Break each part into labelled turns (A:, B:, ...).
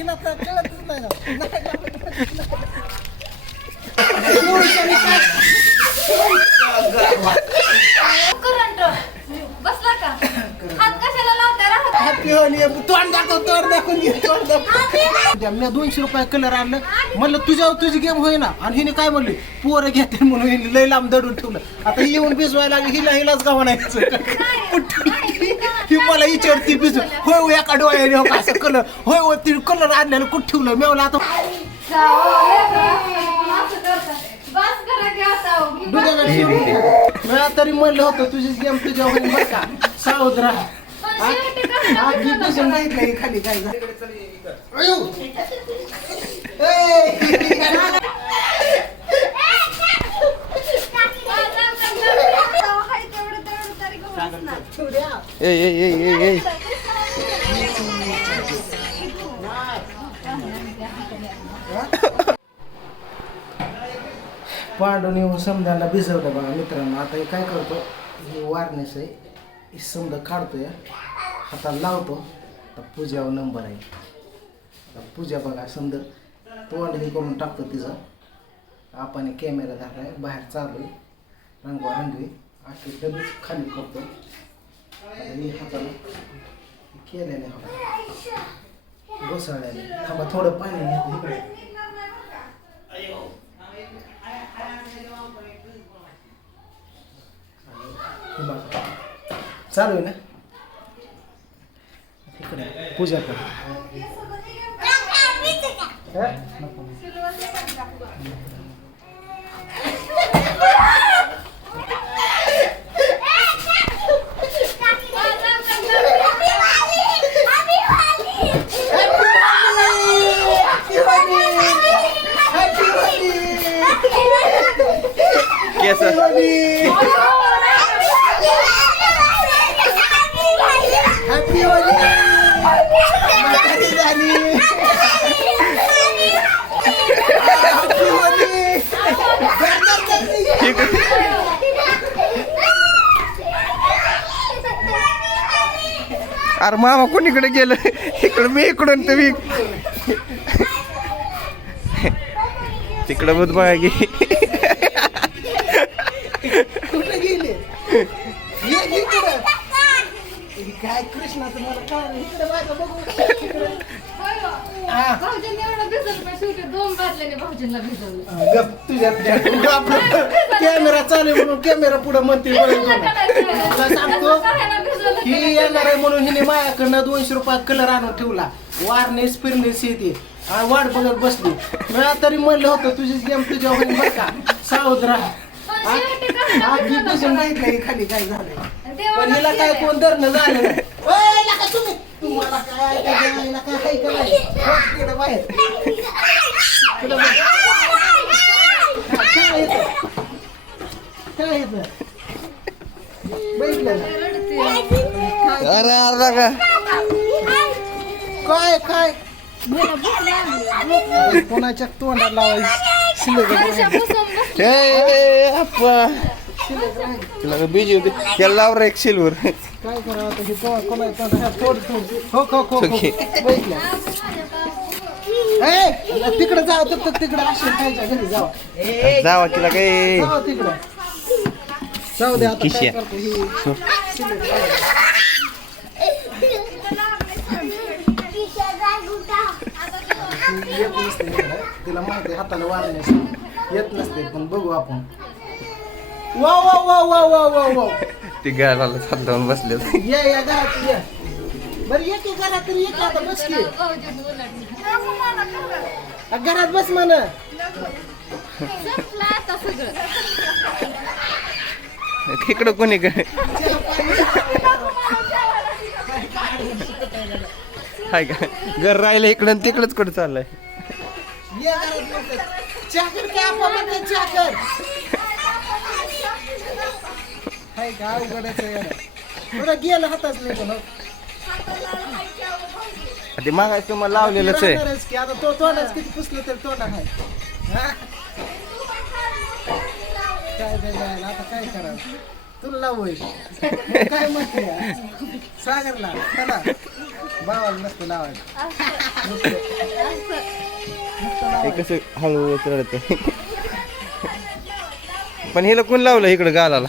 A: हिला तर कळतच नाही ना.
B: करंट बसला का हात कशाला लावता राहत
A: हॅपी होली तोंड दाखव तोंड दाखवून घे तोंड दाखव. मी दोनशे रुपये कलर आणलं. म्हणलं तुझ्यावर तुझी गेम होईना. आणि हिने काय म्हणली? पोरं घेते म्हणून हिने लय लांब दडून ठेवलं. आता ही येऊन भिजवायला लागली हिला हिलाच गावा नाही मला विचारती भिजू होय होय एका डोळ्याने हो का असं कलर? होय होय ती कलर आणल्यानं कुठं ठेवलं? मी म्हणलं आता
B: हो.
A: तरी म्हणलं होतं तुझीच गेम तुझ्या होईल बरं का? सावध राहा.
B: पण शेवटी कसं
A: आज बसून नाही खाली काय झालं. अयो. ए.
B: हाय
C: ए ए ए ए ए
A: पांडूने समजायला भिजवलं बघा मित्रांनो. आता हे काय करतो हे वारनेस आहे. हे समजा काढतोय हाताला लावतो. आता पूजावर नंबर आहे. आता पूजा बघा समजा तोंड हे करून टाकतो तिचं. आपण कॅमेरा धरलाय बाहेर चालू आहे. रंगवा रंगवी अशी डबीच खाली करतो. आणि हे हाताला केल्याने हवा घोसाळ्याने. थांबा थोडं पाणी घेतो इकडे चालू आहे ना? पूजा कर. नको.
C: केस. अरे मामा कोणीकडे गेलं? इकडं मी इकडून तुम्ही. तिकडं बुध बघा की
A: गप आपलं कॅमेरा चालू म्हणून कॅमेरा पुढे म्हणते तुला सांगतो ही येणार आहे म्हणून हिने माझ्याकडनं दोनशे रुपयात कलर आणून ठेवला. वारनेस फिरनेस येते. वाट बघत बसली. मी तरी म्हणलं होतं तुझीच गेम तुझ्या होईल बरं का? सावध राहा. आधी बसून खाली काय झालंय. पण हिला काय कोण धरणं झालं नाही ओय, लका तुम्ही तुम्हाला काय ऐकायचं नाही, लका काय करायचं? बस तिकडं बाहेर तिकडं बाहेर. काय येतं? काय येतं? बघितलं ना?
C: अरे अरे का
A: काय काय कोणाच्या तोंडाला लावायचं शिल्लक.
C: ए अप्पा तुला बीजी होती. त्याला लाव रे एक सिल्वर
A: काय करावं आता हे कोणा हो हो
C: ओके.
A: तिकडे जाव तर तिकडे असे खायच्या घरी जावा.
C: जावा तिला काय
A: जावा तिकडे. जाऊ दे आता काय. करतो ही. येत नसते. तिला माहिती हाताला वारण्यास येत नसते पण बघू आपण. वा वा वा वा वा वा वा.
C: ती गायला हात लावून बसले
A: या या घरात या. बरं ये की घरात तरी आता बस की. आ, घरात बस म्हण.
C: तिकडं कोणी काय हाय का? घर राहिलं इकडं आणि तिकडंच कुठं चाललंय?
A: ये घरात चाकर काय आपण म्हणतात चाकर हाय का अवघडच आहे याला. बरं गेलं हाताच नाही पण
C: ते मागायचं तुम्हाला लावलेलंच आहे
A: की आता तो तोंडाच किती पुसलं तरी तोंडा आहे हा? काय जायला आता काय करावं तुला लावू होय. काय म्हणते यार? सागरला चला भावाला नसतं लावायचं नुसतं.
C: हे कसं हळू चढत पण हिला कोण लावलं इकडं गालाला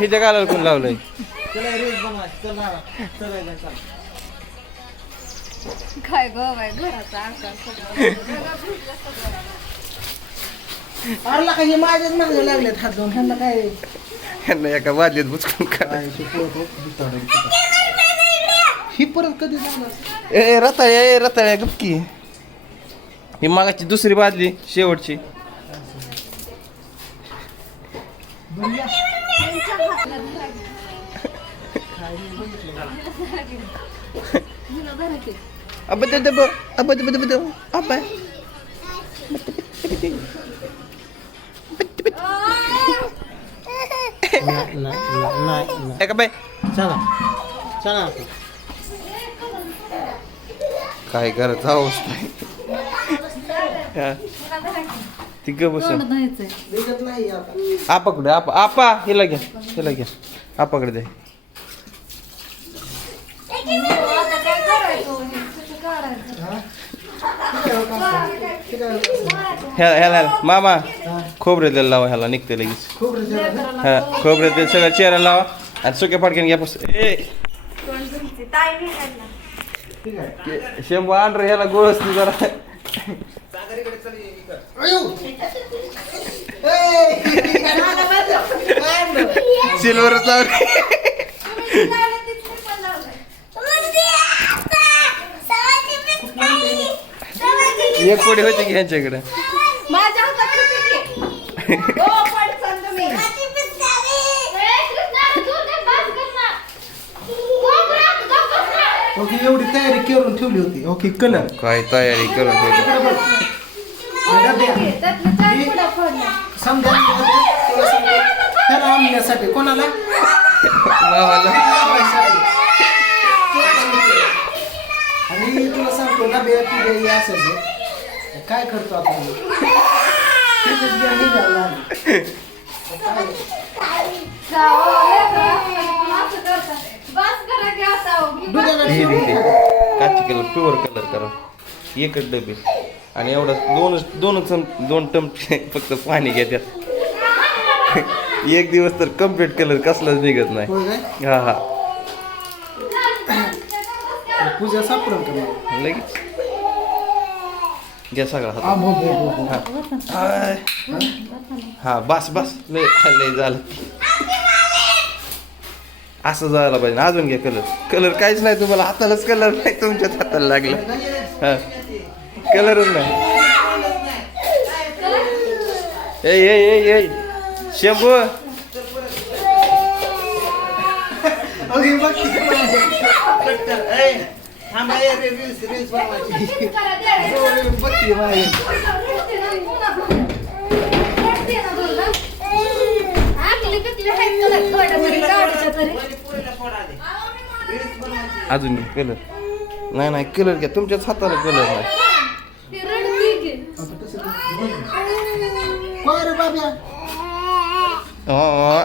C: हिच्या गालाला कोण लावलंय.
B: काय गो बाय घराचा आकार
A: अरला काही माझ्याच मागे लागलेत हात दोन ह्यांना काय?
C: ह्यांना एका वाजलेत बुचकून
A: काय शिकवत हो. ही परत कधी झालं
C: ए रताळ्या ए रताळ्या गपकी. ही मागाची दुसरी बाजली शेवटची. अब दे दे अब दे दे दे अब
A: नाही नाही नाही
C: एका बाय
A: चला चला
C: काय ती ग
A: आता.
C: आपाकडे आपा आपा हिला घ्या. हिला घ्या. आपाकडे ह्या ह्याला. मामा खोबरे तेल लावा ह्याला. निघते लगेच. हा खोबरे तेल सगळं चेहरा लावा. आणि सुक्या फाटक्याने घ्या पास ए!
A: ठीक आहे
C: शेंबू आण रे ह्याला गोळस तू जरा? सिल्वरच लाव रे. एक कोडी होती की
B: घे. हो,
A: एवढी तयारी करून ठेवली होती. Okay colour.
C: काय तयारी करून ठेवली
B: त्यातलं चार पुड्या फोडल्या.
A: समजा त्याला आणण्यासाठी कोणाला? आणि तुला सांगतो डब्या पिढ्या हे असंच आहे. काय करतो
B: हो. बस
A: दुधाला
C: हे प्युअर कलर करा. एकच डबे. आणि एवढा दोनच दोनच दोन टमचे फक्त पाणी घ्या त्यात एक दिवस तर कंप्लीट कलर कसलाच निघत नाही? हा हा.
A: पूजा सापडून का?
C: लगेच. घ्या सगळा हात.
A: हा.
C: हा. बस बस. लय लय झालं असं जायला पाहिजे. अजून घ्या कलर कलर काहीच नाही तुम्हाला. हातालाच कलर नाही. तुमच्याच हाताला लागला. हा. कलरच नाही. ए शंभू. अजून कलर नाही नाही कलर घ्या. तुमच्याच हाताला कलर नाही.
A: कोण रे बाब्या?
C: Oh.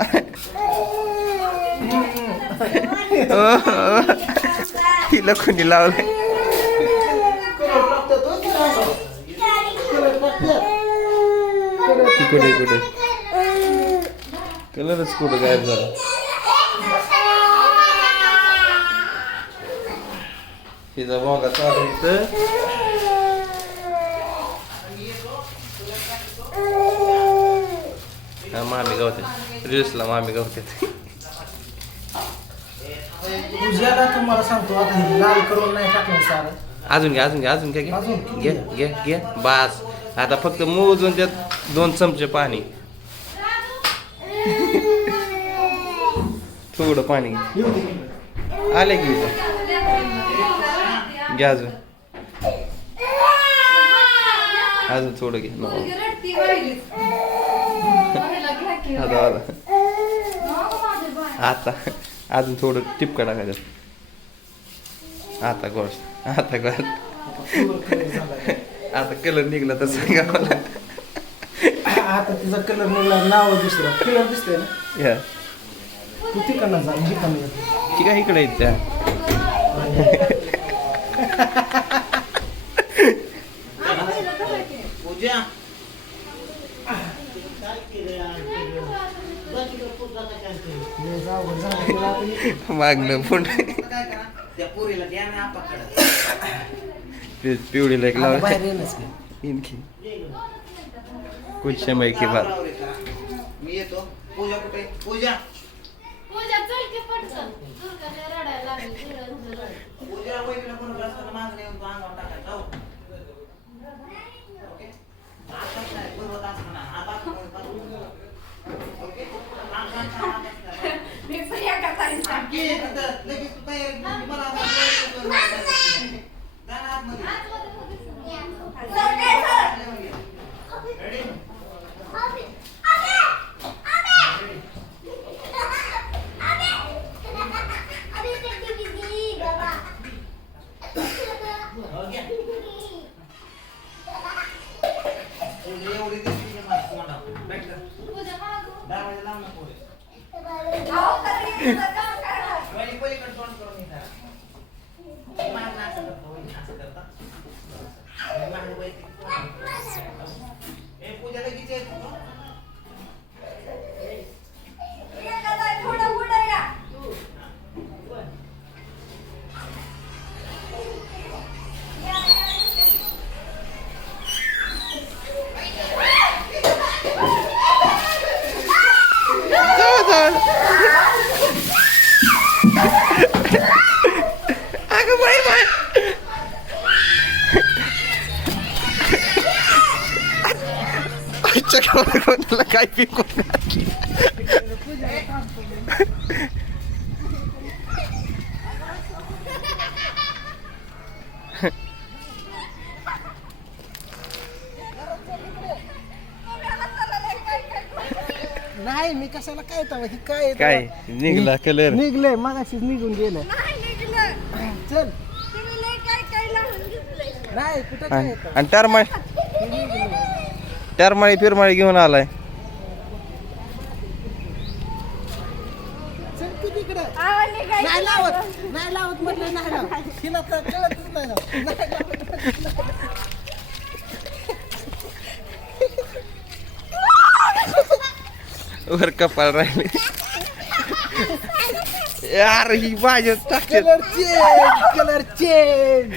C: हिला कोणी लावलंय
A: कलर टाकतात, हो, ते राहणार. कलर टाकतात. कलर
C: ती कुठे कुठे कलरच कुठं गायब झाला तिचा भोगा चालू इथं हा, मामी गावते रील्सला मामी गावते
A: पूजाला तुम्हाला सांगतो आता हे लाल करून नाही टाकलं सारं
C: अजून घ्या अजून घ्या अजून घ्या घ्या
A: अजून?
C: घ्या घ्या घ्या बास आता फक्त मोजून त्यात दोन चमचे पाणी थोडं पाणी घ्या.
A: येऊ दे.
C: आले की इथं घ्या अजून अजून थोडं घे नको.
B: रडती.
C: आता आता. आता अजून थोडं टिपका टाकायचं. आता गोष्ट आता गोष्ट. आता कलर निघला तर सांगा मला?
A: आता तिचा कलर निघाला नाव दुसरं. कलर दिसतंय ना?
C: या.
A: तू तिकडनं जा मी.
C: ठीक आहे इकडे येत? त्या मागणं पण. पिवळीला एक लावा इनकी. कुछ समय के बाद
D: पूजा पूजा. मला कशाला काय तर ही काय आहे
C: काय? निघला कलर
D: निघलंय मगाशीच निघून गेलं
B: नाही निघलं.
D: चल
B: तुम्ही लय काय काय लावून घेतलंय.
D: नाही कुठं काय येतं
C: आणि टरमाळी टरमाळी फिरमाळी घेऊन आलाय
D: चल की तिकडं
B: आवाज निघायची.
D: नाही लावत नाही लावत म्हटलं नाही लावत तिला तर कळतच नाही लावत. नाही लावत.
C: वर कपाल राहिले यार ही माझ्या टाकते
D: कलर चेंज कलर चेंज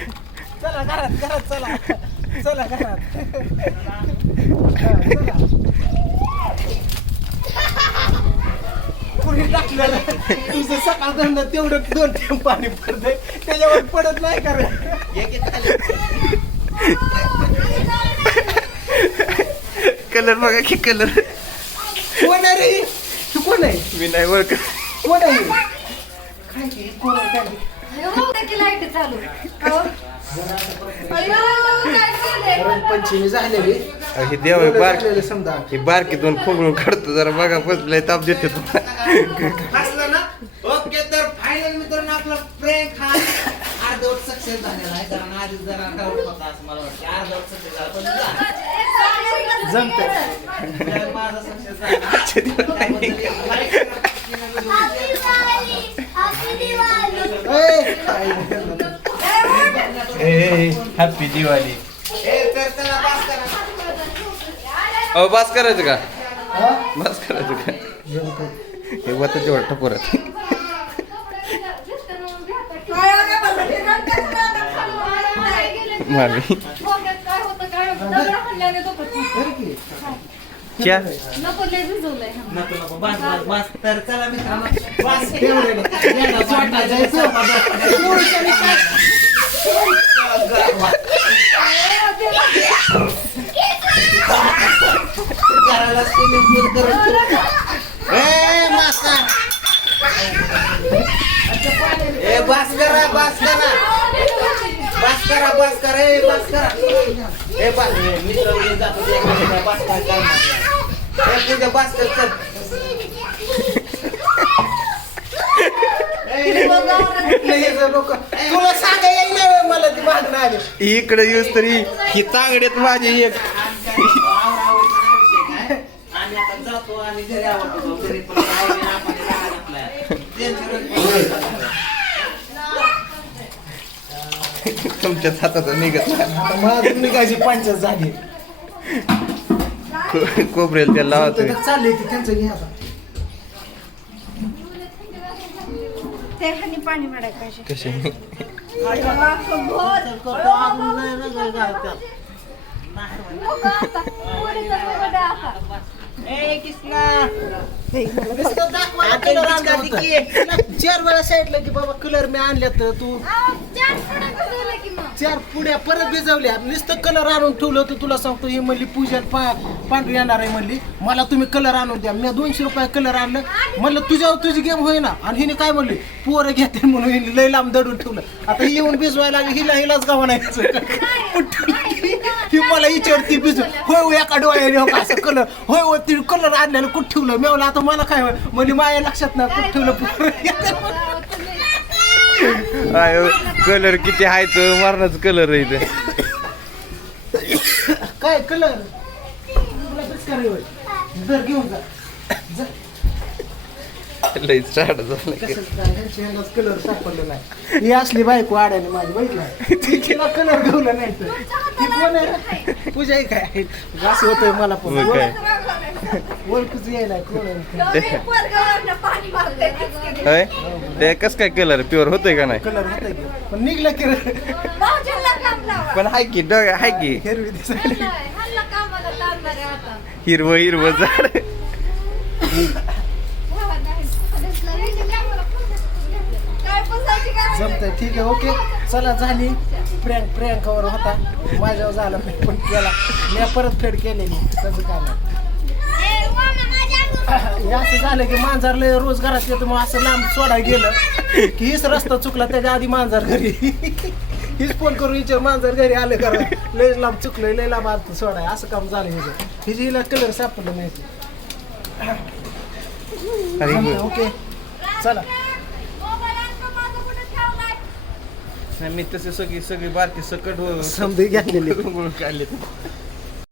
D: चला घरात घरात चला चला घरात हा. कुणी टाकलेलं तुझं सकाळ धंदा तेवढं दोन टेम पाणी पडतंय त्याच्यावर पडत नाही का रे
C: कलर बघा की कलर
D: कोण आहे
C: मी नाही ओळख
D: कोण आहे? काय की? कोण आहे काय
B: लाइट चालू. अहो. अयो, काय
C: हे देव आहे बारकी.
D: टाकलेलं समजा.
C: हे बारकीतून फोगळून काढतो जरा बघा बसलाय ताप देते तो
D: हसलं ना? ओके तर फायनल मित्रांनो आपला प्रेम हा अर्धवट सक्सेस झालेला आहे. कारण आधी जरा डाऊट होता असं मला वाटतं. अर्धवट सक्सेस झाला पण झाला. जमतंय.
C: हॅपी दिवाळी अहो बस करायचं का? बस करायचं का? हे वत तेवढं टपोरात मारली
B: डोक्यात काय होतं काय होतं, दगड हाणल्याने
C: च्या
B: नको लय हा.
D: नको नको बस बस बस तर चला मित्रांनो बस जायचं पुरुषांनी काय घराला swimming pool करून ए, मासा. ए, बस करा बस करा बस करा बस करा ए बस करा. ए बस मित्र जातो बस काय करणार ए पूजा बस कर चल. नाही. तुला सांगा येईल नाही मला ती मागणं आली.
C: इकडे येऊस तरी ही तांगड्यात माझी एक.
D: आम्ही आता जातो आणि घरी आवडतो घरी पण आईने आम्हाला राग घातलाय. त्यांच्याकडे
C: तुमच्या हातात निघत नाही.
D: आता मला निघायची पंचायत झाली.
C: को- कोपऱ्याला त्याला लावतोय
D: चालले ती त्यांचं घ्या आता.
B: ते ह्यांनी पाणी मारायला पाहिजे
C: कसे
A: चार वेळा सांगितलं की बाबा कलर मी आणल्या तर तू चार पुड्या परत भिजवल्या. नुसतं कलर आणून ठेवलं होतं तुला सांगतो. ही म्हणली पूजा पा पांढरी येणार आहे म्हणली. मला तुम्ही कलर आणून द्या. मी दोनशे रुपये कलर आणलं. म्हणलं तुझ्यावर तुझी गेम होईना. आणि हिने काय म्हणली पोरं घेते म्हणून हिने लय लांब दडून ठेवलं. आता ही येऊन भिजवायला लागली. हिला हिलाच गावा नाही ही मला विचारती भिजू होय होय एका डोळ्याने हो का असं कलर होय होय ती कलर आणलेलं कुठं ठेवलं? मी म्हणलं आता मला काय म्हणजे माझ्या लक्षात नाही कुठं ठेवलं पोरं?
C: कलर किती आहे तर मरणाच कलर आहे इथे.
A: काय कलर? घेऊन जा.
C: लय चाड झालं.
A: कलर सापडलं नाही. ही असली बायको आड्याने माझी तिला कलर नाही तर. कोण आहे? पूजा आहे काय? होतोय मला पण.
C: मग काय?
A: ओळखूच यायला कोण आहे?
B: पाणी मारते
C: होय? ते कस काय कलर प्युअर होतोय का नाही?
A: कलर की. पण निघलं की रे.
C: पण हाय की डोळ्या हाय की.
A: हिरवी दिसायली.
B: आता
C: हिरवं हिरवं झाड
B: काय बसायची काय
A: जमतंय. ठीक आहे ओके. चला झाली. प्रियांक प्रियांकावर होता. माझ्यावर झाला मी पण केला मी परत फेड केलेली तसं काय नाही. असं झालं की मांजर लय रोज घरात येतो मग असं लांब सोडाय गेलं की हीच रस्ता चुकला त्याच्या आधी मांजर घरी. हीच फोन करून विचार मांजर घरी आलं करा लय लांब चुकलंय लय लांब आलं सोडाय. असं काम झालं हिचं हिची हिला कलर सापडलं नाही. ओके. चला
C: नाही, मी तसे सगळी सगळी बारकी सकट हो
A: समधी घेतलेली.
C: काढले.